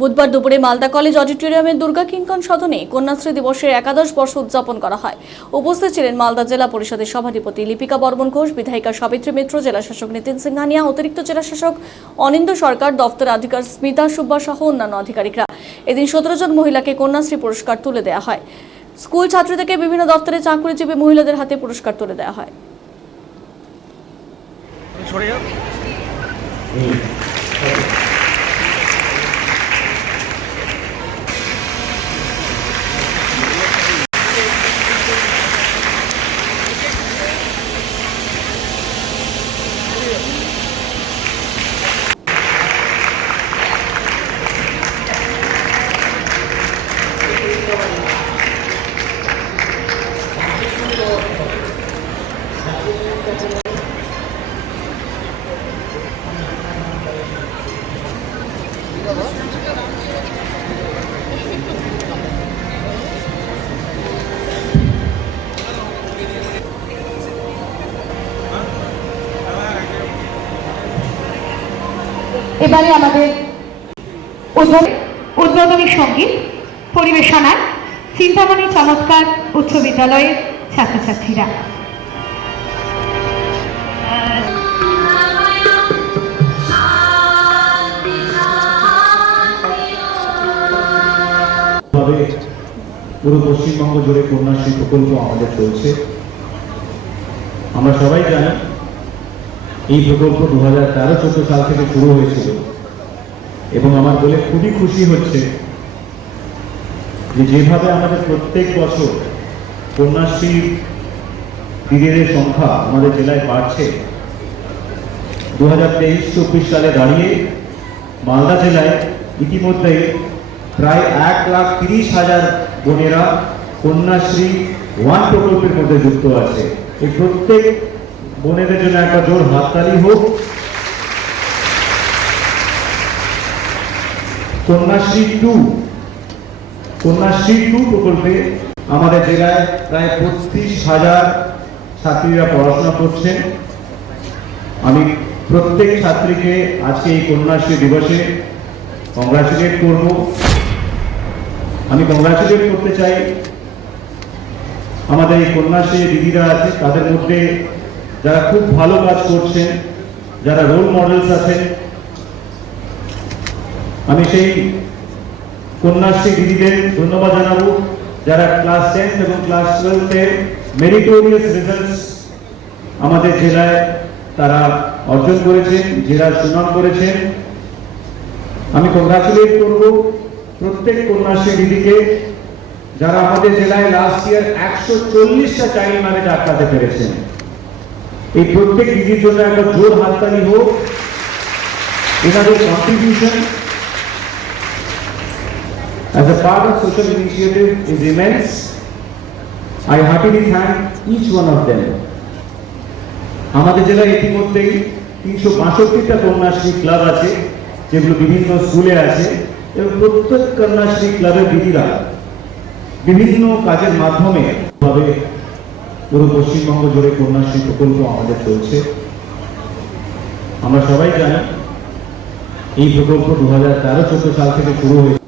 বুধবার দুপুরে মালদা কলেজ অডিটোরিয়ামের দুর্গা কিঙ্কন সদনে কন্যাশ্রী দিবসের একাদশ বর্ষ উদযাপন করা হয়। উপস্থিত ছিলেন মালদা জেলা পরিষদের সভাধিপতি লিপিকা বর্মন ঘোষ, বিধায়িকা সাবিত্রী মিত্র, জেলা শাসক নিতিন সিংহানিয়া, অতিরিক্ত জেলা শাসক অনিন্দ সরকার, দফতর আধিকার স্মিতা সুব্বা সহ অন্যান্য আধিকারিকরা। এদিন 17 জন মহিলাকে কন্যাশ্রী পুরস্কার তুলে দেওয়া হয়। স্কুল ছাত্রী থেকে বিভিন্ন দপ্তরে চাকরিজীবী মহিলাদের হাতে পুরস্কার তুলে দেওয়া হয়। এবারে আমাদের উদ্বোধনী সঙ্গীত পরিবেশনায় চিন্তামণি চমৎকার উচ্চ বিদ্যালয়ের ছাত্রছাত্রীরা। পুরো পশ্চিমবঙ্গ জুড়ে কন্যাশ্রী প্রকল্প আমাদের চলছে। আমরা সবাই জানি এই প্রকল্প 2013-14 সাল থেকে শুরু হয়েছিল এবং আমার বলে খুবই খুশি হচ্ছে যে যেভাবে আমাদের প্রত্যেক বছর কন্যাশ্রী দিদিদের সংখ্যা আমাদের জেলায় বাড়ছে, 2023-24 সালে দাঁড়িয়ে মালদা জেলায় ইতিমধ্যেই প্রায় 1,30,000 বোনেরা কন্যাশ্রী 1 প্রকল্পের মধ্যে যুক্ত আছে। এই প্রত্যেক বোনেদের জন্য একটা জোর হাততালি হোক। কন্যাশ্রী 2 প্রকল্পে আমাদের জেলায় প্রায় 35,000 ছাত্রীরা পড়াশোনা করছেন। আমি প্রত্যেক ছাত্রীকে আজকে এই কন্যাশ্রী দিবসে কংগ্রাচুলেট করব। আমি কংগ্রাচুলেট করতে চাই আমাদের এই কন্যাশ্রী দিদিরা আছে তাদের মধ্যে যারা খুব ভালো কাজ করছেন, যারা রোল মডেলস আছেন। আমি সেই কন্যাশ্রী দিদিদের ধন্যবাদ জানাবো যারা ক্লাস 10 এবং ক্লাস 12 এর মেরিটোরিয়াস রেজাল্টস আমাদের জেলায় তারা অর্জন করেছেন, জেলার সুনাম করেছেন। আমি কংগ্রাচুলেট করব প্রত্যেক কন্যাশ্রী দিদিকে যারা আমাদের জেলায় লাস্ট ইয়ার 140টা চাইল্ড ম্যারেজ আটকাতে পেরেছেন। এই প্রত্যেক দিদির জন্য একটা জোর হাততালি হোক। এনাদের contribution as a part of social initiative is immense. I heartily thank each one of them. আমাদের জেলায় ইতিমধ্যেই 362টা কন্যাশ্রী ক্লাব আছে যেগুলো বিভিন্ন স্কুলে আছে এবং প্রত্যেক কন্যাশ্রী ক্লাবের দিদিরা বিভিন্ন কাজের মাধ্যমে পুরো পশ্চিমবঙ্গ জুড়ে কন্যাশ্রী প্রকল্প আমাদের চলছে। আমরা সবাই জানি এই প্রকল্প 2013-14 সাল থেকে শুরু হয়েছে।